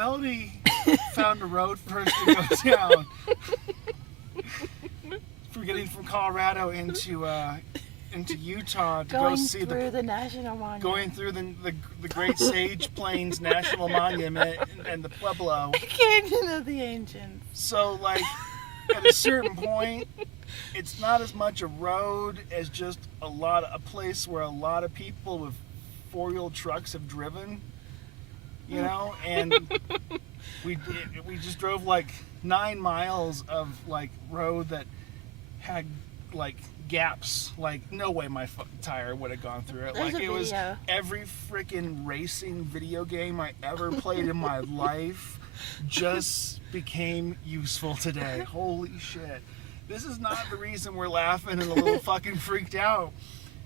Melody found a road for us to go down. For getting from Colorado into Utah to go see the National Monument. Going through the Great Sage Plains National Monument and the Pueblo. Canyon of the Ancients. So, like, at a certain point, it's not as much a road as just a place where a lot of people with four-wheel trucks have driven, you know, and we just drove like 9 miles of like road that had like gaps, like no way my tire would have gone through it. There's like it was every freaking racing video game I ever played in my life just became useful today. Holy shit. This is not the reason we're laughing and a little fucking freaked out.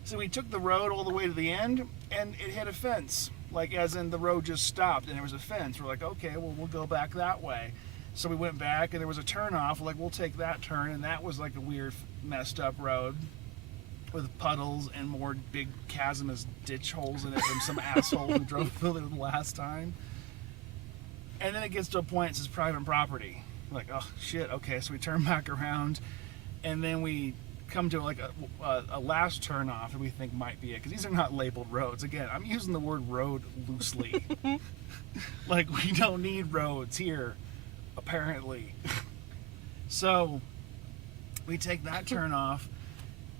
So we took the road all the way to the end, and it hit a fence. Like, as in the road just stopped, and there was a fence. We're like, okay, well, we'll go back that way. So we went back, and there was a turnoff. We're like, we'll take that turn, and that was like a weird, messed up road with puddles and more big chasmous ditch holes in it from some asshole who drove through it the last time. And then it gets to a point, it says private property. We're like, oh, shit, okay. So we turn back around, and then we come to like a last turn off that we think might be it, because these are not labeled roads. Again, I'm using the word road loosely. Like, we don't need roads here, apparently. So we take that turn off,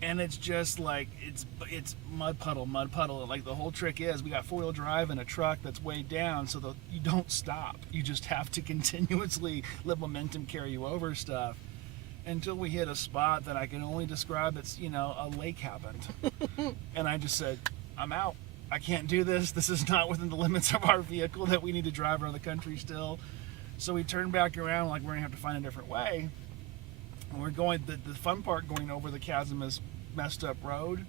and it's just like it's mud puddle. And like, the whole trick is we got 4-wheel drive and a truck that's way down, so that you don't stop. You just have to continuously let momentum carry you over stuff until we hit a spot that I can only describe as, you know, a lake happened. And I just said, I'm out. I can't do this. This is not within the limits of our vehicle that we need to drive around the country still. So we turned back around, like, we're gonna have to find a different way. And we're going, the fun part going over the chasmous messed up road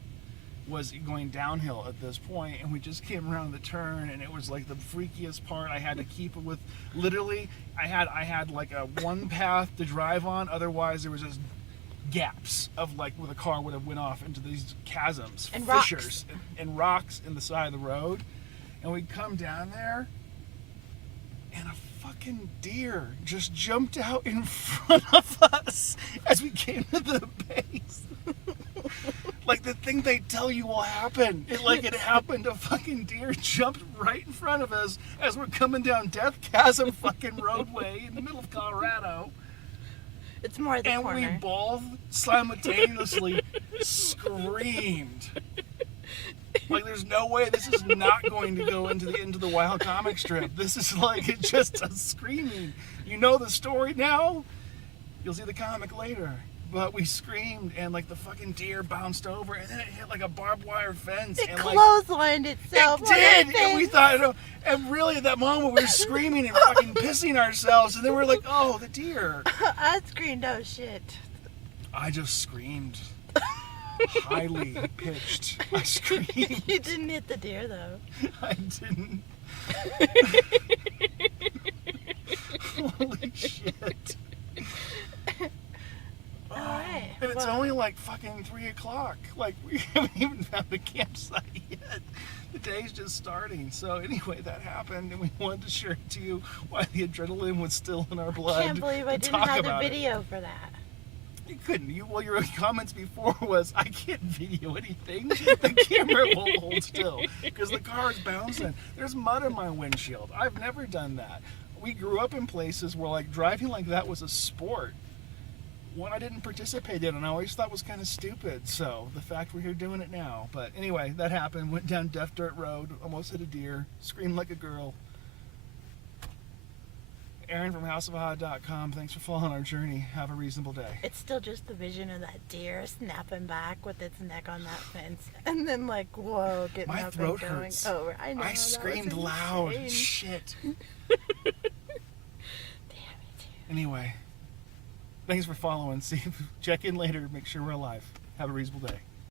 was going downhill at this point, and we just came around the turn, and it was like the freakiest part. I had to keep it with, literally, I had like a one path to drive on, otherwise there was just gaps of like where the car would have went off into these chasms and fissures and rocks in the side of the road. And we come down there, and a fucking deer just jumped out in front of us as we came to the base. Like, the thing they tell you will happen. It happened. A fucking deer jumped right in front of us as we're coming down Death Chasm fucking roadway in the middle of Colorado. It's more the corner. And we both simultaneously screamed. Like, there's no way this is not going to go into the wild comic strip. This is like, it's just a screaming. You know the story now? You'll see the comic later. But we screamed, and like the fucking deer bounced over, and then it hit like a barbed wire fence. It and clotheslined itself. It did, and we thought, and really at that moment we were screaming and fucking pissing ourselves, and then we're like, oh, the deer. I screamed, oh shit. I just screamed. Highly pitched. I screamed. You didn't hit the deer though. I didn't. Holy shit. Alright. And it's only like fucking 3 o'clock. Like, we haven't even found a campsite yet. The day's just starting. So anyway, that happened, and we wanted to share it to you while the adrenaline was still in our blood. I can't believe I didn't have the video for that. You couldn't. Well, your comments before was, I can't video anything. The camera won't hold still because the car is bouncing. There's mud in my windshield. I've never done that. We grew up in places where like driving like that was a sport. One I didn't participate in, and I always thought was kind of stupid. So the fact we're here doing it now. But anyway, that happened. Went down Death Dirt Road, almost hit a deer, screamed like a girl. Aaron from houseofahad.com. Thanks for following our journey. Have a reasonable day. It's still just the vision of that deer snapping back with its neck on that fence, and then like, whoa, getting My up throat and going hurts. over. I know. I screamed loud. Shit. Damn it. Anyway, thanks for following. Check in later. Make sure we're alive. Have a reasonable day.